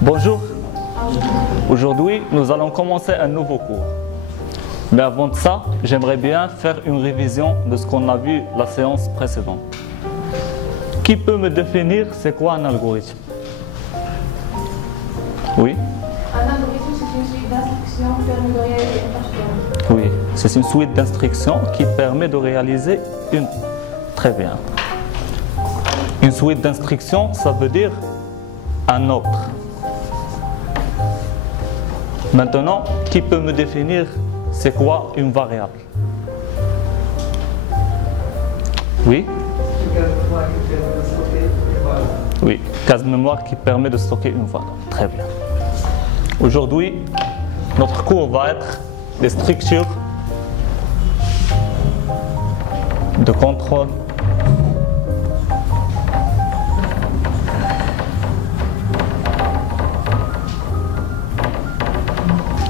Bonjour. Aujourd'hui, nous allons commencer un nouveau cours. Mais avant de ça, j'aimerais bien faire une révision de ce qu'on a vu la séance précédente. Qui peut me définir c'est quoi un algorithme? Oui? Un algorithme, c'est une suite d'instructions qui permet de réaliser une tâche. Oui, c'est une suite d'instructions qui permet de réaliser une... Très bien. Une suite d'instructions, ça veut dire un ordre. Maintenant, qui peut me définir c'est quoi une variable? Oui? Oui, case mémoire qui permet de stocker une valeur. Très bien. Aujourd'hui, notre cours va être des structures de contrôle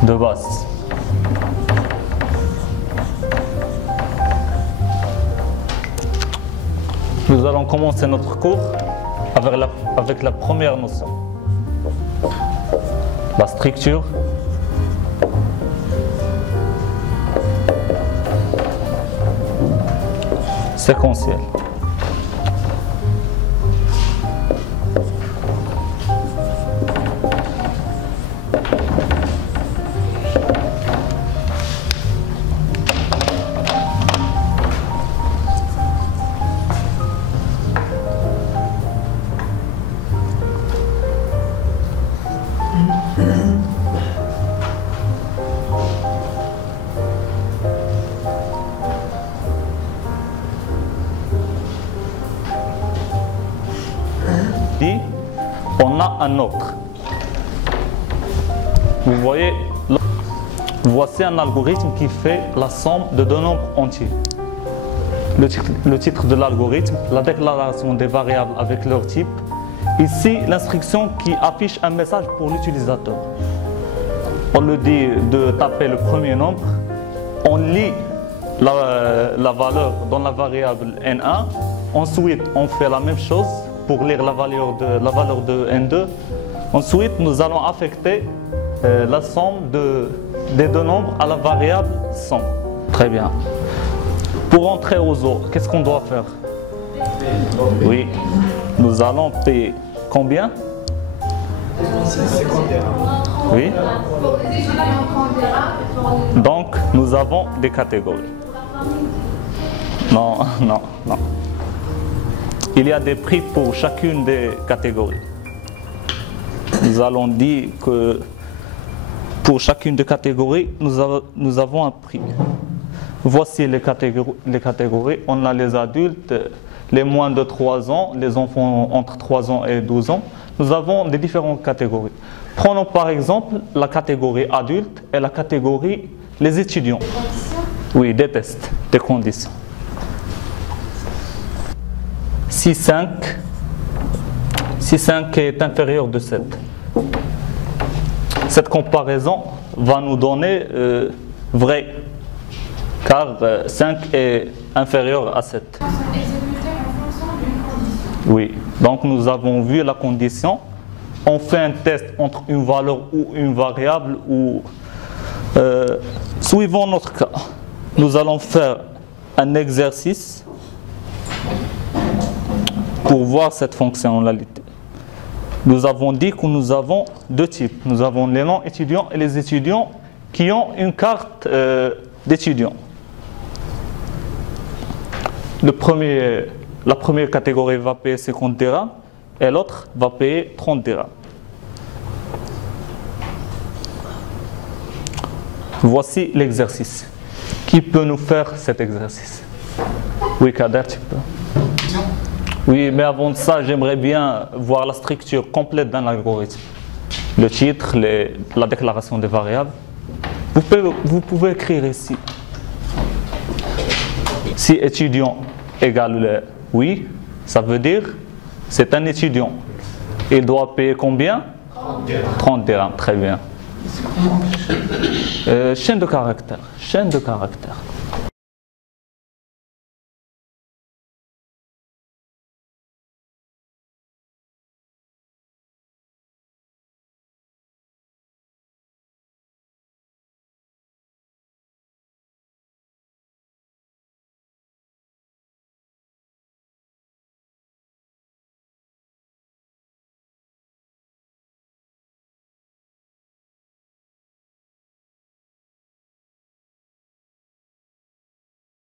de base. Nous allons commencer notre cours avec la première notion. La structure séquentielle. On a un ordre. Vous voyez, voici un algorithme qui fait la somme de deux nombres entiers. Le titre de l'algorithme, la déclaration des variables avec leur type. Ici, l'instruction qui affiche un message pour l'utilisateur. On lui dit de taper le premier nombre. On lit la valeur dans la variable N1. Ensuite, on fait la même chose pour lire la valeur de N2. Ensuite, nous allons affecter la somme des deux nombres à la variable somme. Très bien. Pour entrer aux autres, qu'est-ce qu'on doit faire? Oui, nous allons payer combien? Oui. Donc, nous avons des catégories. Non, non, non. Il y a des prix pour chacune des catégories. Nous allons dire que pour chacune des catégories, nous avons un prix. Voici les catégories. On a les adultes, les moins de 3 ans, les enfants entre 3 ans et 12 ans. Nous avons des différentes catégories. Prenons par exemple la catégorie adulte et la catégorie les étudiants. Oui, des tests, des conditions. Si 5 est inférieur de 7. Cette comparaison va nous donner vrai, car 5 est inférieur à 7. Oui, donc nous avons vu la condition. On fait un test entre une valeur ou une variable ou suivant notre cas. Nous allons faire un exercice pour voir cette fonctionnalité. Nous avons dit que nous avons deux types. Nous avons les non-étudiants et les étudiants qui ont une carte d'étudiant. La première catégorie va payer 50 dirhams et l'autre va payer 30 dirhams. Voici l'exercice. Qui peut nous faire cet exercice? Oui, Kader, tu peux. Oui, mais avant de ça, j'aimerais bien voir la structure complète d'un algorithme. Le titre, la déclaration des variables. Vous pouvez écrire ici. Si étudiant égale oui, ça veut dire c'est un étudiant. Il doit payer combien? 30 dirhams. 30 dirhams, très bien. Chaîne de caractères. Chaîne de caractères.